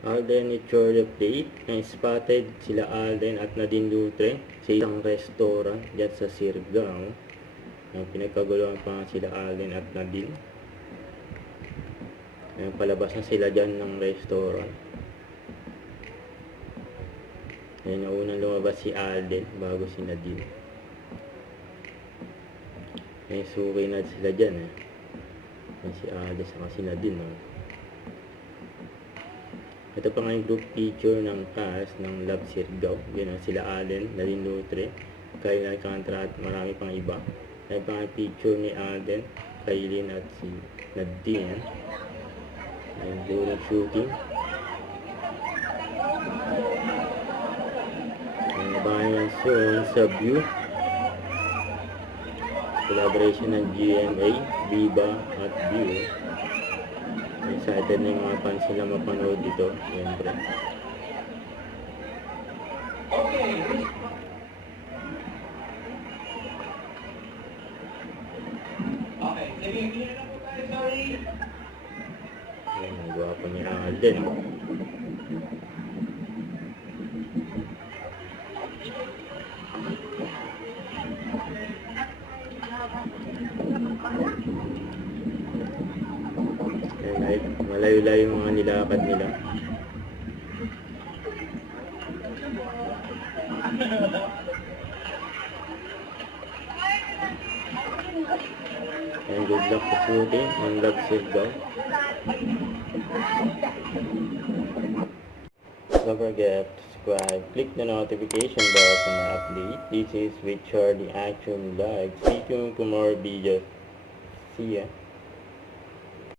Alden Itoria Plate na spotted sila Alden at Nadine Lutre sa isang restaurant dyan sa Siargao. Pinagkaguluhan pa sila Alden at Nadine. Palabas na sila dyan ng restaurant. Unang lumabas si Alden bago si Nadine. Suki na sila dyan. Si Alden saka si Nadine. Ito pa nga yung group picture ng cast ng Love Siargao. Yan sila Alden, Nadine Lutre, Kyle Alcantara at marami pang iba. Ito pa nga yung picture ni Alden, Kailin at si Nadine. Ayan, during shooting. Ayan, abangan yan soon sa View. Collaboration ng GMA, Viva at View. Excited na yung mga fans nila mapanood dito. Siyempre. Okay. Okay. Sige, hindi na po tayo. Sorry. Ayan, ang gwapo ni Alden. Malayo-layo yung mga nilakad nila. And good luck sa shooting ng Love Siargao. Don't forget to subscribe, click the notification bell for my update. This is with Charlie Action Live. Stay tuned for more videos. See ya.